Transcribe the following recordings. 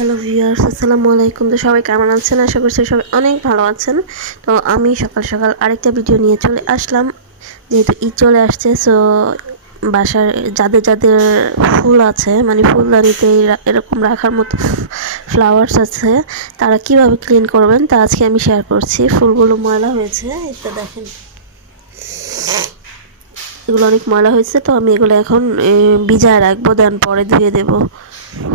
Hello viewers, আসসালামু আলাইকুম। তো সবাই কেমন আছেন? আশা করছি সবাই অনেক ভালো আছেন। তো আমি সকাল সকাল আরেকটা ভিডিও নিয়ে চলে আসলাম, যেহেতু ঈদ চলে আসছে। সো বাসার যাদের যাদের ফুল আছে, মানে ফুলদানিতে এরকম রাখার মতো ফ্লাওয়ার্স আছে, তারা কিভাবে ক্লিন করবেন তা আজকে আমি শেয়ার করছি। ফুলগুলো ময়লা হয়েছে, এটা দেখেন, এগুলো অনেক ময়লা হয়েছে। তো আমি এগুলো এখন ভিজায় রাখবো, দেন পরে ধুয়ে দেবো।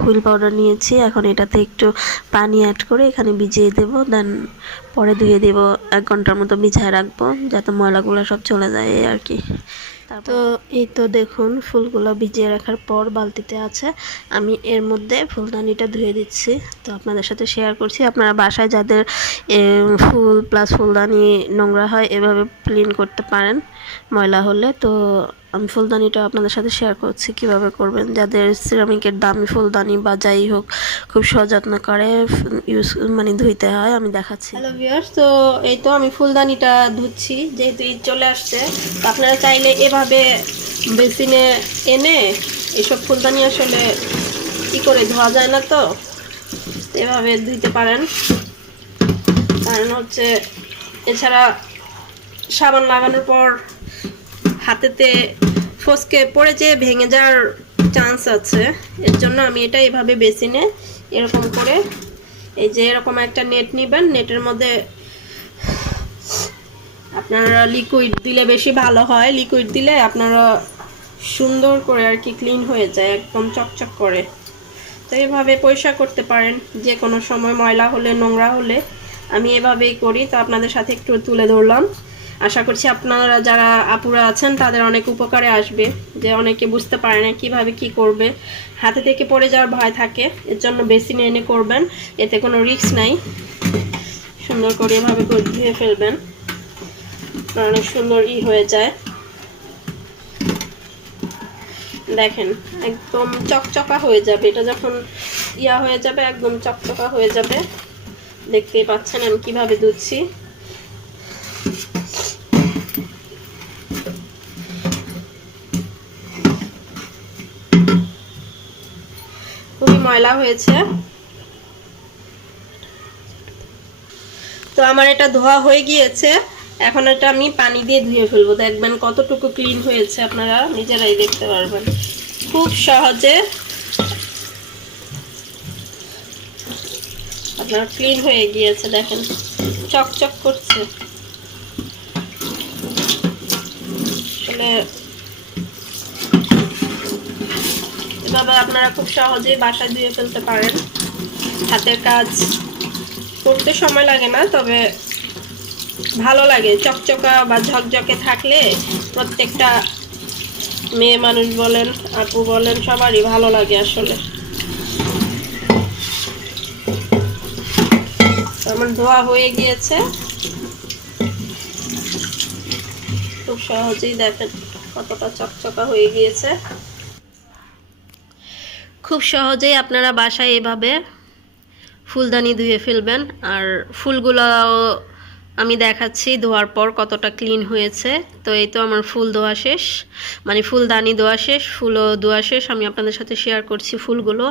হুইল পাউডার নিয়েছি, এখন এটাতে একটু পানি অ্যাড করে এখানে ভিজিয়ে দেবো, দেন পরে ধুয়ে দেবো। 1 ঘন্টার মতো ভিজায় রাখবো যাতে ময়লাগুলো সব চলে যায় আর কি। তো এই তো দেখুন, ফুলগুলো ভিজিয়ে রাখার পর বালতিতে আছে, আমি এর মধ্যে ফুলদানিটা ধুয়ে দিচ্ছি। তো আপনাদের সাথে শেয়ার করছি, আপনারা বাসায় যাদের ফুল প্লাস ফুলদানি নোংরা হয় এভাবে ক্লিন করতে পারেন ময়লা হলে। তো আমি ফুলদানিটা আপনাদের সাথে শেয়ার করছি কিভাবে করবেন, যাদের সিরামিকের দামি ফুলদানি বা যাই হোক খুব সযত্ন করে মানে ধুইতে হয়, আমি দেখাচ্ছি। হ্যালো ভিউয়ার্স, তো এই তো আমি ফুলদানিটা ধুচ্ছি, যেহেতু ঈদ চলে আসছে। তো আপনারা চাইলে এভাবে বেসিনে এনে, এইসব ফুলদানি আসলে কি করে ধোয়া যায় না, তো এভাবে ধুইতে পারেন। কারণ হচ্ছে এছাড়া সাবান লাগানোর পর হাতেতে ফসকে পড়ে যেয়ে ভেঙে যাওয়ার চান্স আছে। এর জন্য আমি এটা এভাবে বেসিনে এরকম করে, এই যে এরকম একটা নেট নেবেন, নেটের মধ্যে আপনারা লিকুইড দিলে বেশি ভালো হয়। লিকুইড দিলে আপনারা সুন্দর করে আর কি ক্লিন হয়ে যায়, একদম চকচক করে। তো এইভাবে পরিষ্কার করতে পারেন যে কোনো সময় ময়লা হলে, নোংরা হলে। আমি এভাবেই করি, তো আপনাদের সাথে একটু তুলে ধরলাম। আশা করছি আপনারা যারা আপুরা আছেন তাদের অনেক উপকারে আসবে, যে অনেকে বুঝতে পারে না কিভাবে কি করবে, হাতে থেকে পড়ে যাওয়ার ভয় থাকে। এর জন্য বেসিনে এনে করবেন, এতে কোনো রিস্ক নাই। সুন্দর করে এভাবে করে ধুয়ে ফেলবেন, অনেক সুন্দর হয়ে যায়। দেখেন একদম চকচকা হয়ে যাবে, এটা যখন হয়ে যাবে একদম চকচকা হয়ে যাবে। দেখতেই পাচ্ছেন আমি কিভাবে ধুচ্ছি। খুবই ময়লা হয়েছে। তো আমার এটা ধোয়া হয়ে গিয়েছে, এখন এটা আমি পানি দিয়ে ধুয়ে ফেলবো। দেখবেন কতটুকু ক্লিন হয়েছে, আপনারা নিজেরাই দেখতে পারবেন খুব সহজে। আপনার ক্লিন হয়ে গিয়েছে, দেখেন চকচক করছে। আসলে এভাবে আপনারা খুব সহজেই বাসায় ধুয়ে ফেলতে পারেন। হাতের কাজ করতে সময় লাগে না, তবে ভালো লাগে। চকচকা বা ঝকঝকে থাকলে প্রত্যেকটা মেয়ে মানুষ বলেন, আপু বলেন, সবারই ভালো লাগে আসলে। আমার ধোয়া হয়ে গিয়েছে, খুব সহজেই দেখেন কতটা চকচকা হয়ে গিয়েছে। খুব সহজেই আপনারা বাসায় এভাবে ফুলদানি ধুয়ে ফেলবেন। আর ফুলগুলোও আমি দেখাচ্ছি ধোয়ার পর কতটা ক্লিন হয়েছে। তো এই তো আমার ফুল ধোয়া শেষ, মানে ফুলদানি ধোয়া শেষ, ফুলও ধোয়া শেষ। আমি আপনাদের সাথে শেয়ার করছি ফুলগুলো।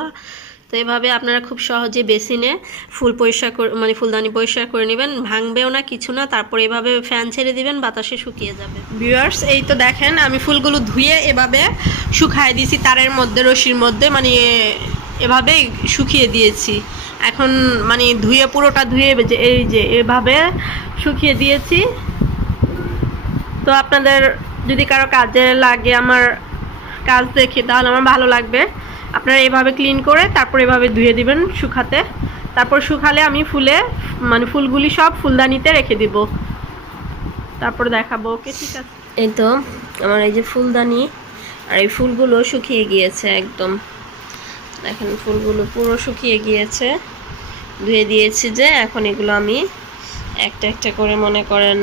তো এভাবে আপনারা খুব সহজে বেসিনে ফুল পরিষ্কার করে, মানে ফুলদানি পরিষ্কার করে নেবেন, ভাঙবেও না কিছু না। তারপর এভাবে ফ্যান ছেড়ে দিবেন, বাতাসে শুকিয়ে যাবে। ভিউয়ার্স, এই তো দেখেন আমি ফুলগুলো ধুয়ে এভাবে শুকায় দিয়েছি তারের মধ্যে, রশির মধ্যে, মানে এভাবেই শুকিয়ে দিয়েছি। এখন মানে ধুয়ে পুরোটা ধুয়ে এই যে এভাবে শুকিয়ে দিয়েছি। তো আপনাদের যদি কারো কাজে লাগে আমার কাজ দেখে, তাহলে আমার ভালো লাগবে। আপনারা এভাবে ক্লিন করে তারপর এভাবে ধুয়ে দিবেন শুকাতে। তারপর শুকালে আমি মানে ফুলগুলি সব ফুলদানিতে রেখে দিব, তারপর দেখাবো। ওকে, ঠিক আছে। এই তো আমার এই যে ফুলদানি, আর এই ফুলগুলো শুকিয়ে গিয়েছে একদম। দেখেন ফুলগুলো পুরো শুকিয়ে গিয়েছে, ধুয়ে দিয়েছি। যে এখন এগুলো আমি একটা একটা করে মনে করেন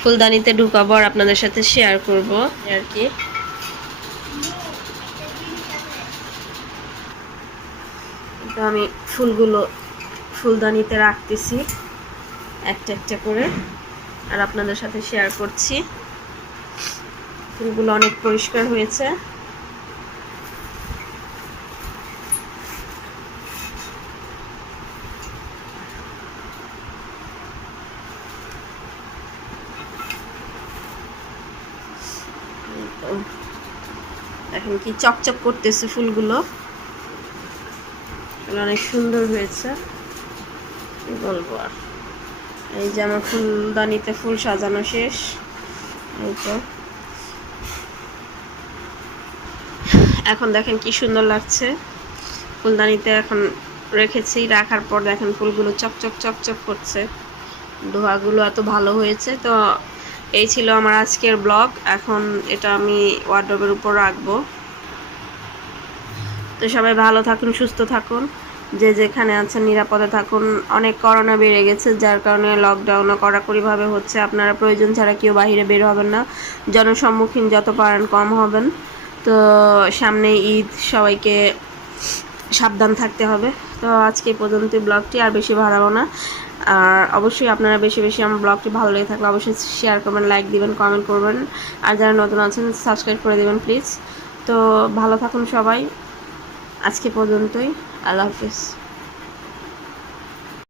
ফুলদানিতে ঢুকাবো আর আপনাদের সাথে শেয়ার করব আর কি। তো আমি ফুলগুলো ফুলদানিতে রাখতেছি একটা একটা করে, আর আপনাদের সাথে শেয়ার করছি। ফুলগুলো অনেক পরিষ্কার হয়েছে। এখন কি চকচক করতেছে ফুলগুলো, অনেক সুন্দর হয়েছে, কি বলবো আর। এই যে আমার ফুলদানিতে ফুল সাজানো শেষ। এই তো এখন দেখেন কি সুন্দর লাগছে। ফুলদানিতে এখন রেখেছি, রাখার পর দেখেন ফুলগুলো চকচক চকচক করছে, দোয়াগুলো এত ভালো হয়েছে। তো এই ছিল আমার আজকের ব্লগ। এখন এটা আমি ওয়ার্ডরোবের উপর রাখবো। তো সবাই ভালো থাকুন, সুস্থ থাকুন, যে যেখানে আছেন নিরাপদে থাকুন। অনেক করোনা বেড়ে গেছে, যার কারণে লকডাউনও কড়াকড়িভাবে হচ্ছে। আপনারা প্রয়োজন ছাড়া কেউ বাইরে বের হবেন না, জনসম্মুখীন যত পারেন কম হবেন। তো সামনে ঈদ, সবাইকে সাবধান থাকতে হবে। তো আজকে এই পর্যন্ত ব্লগটি, আর বেশি বাড়াবো না। আর অবশ্যই আপনারা বেশি বেশি আমার ব্লগটি ভালো লেগে থাকলে অবশ্যই শেয়ার করবেন, লাইক দিবেন, কমেন্ট করবেন, আর যারা নতুন আছেন সাবস্ক্রাইব করে দেবেন প্লিজ। তো ভালো থাকুন সবাই, আজকে পর্যন্তই। আল্লাহ হাফিজ।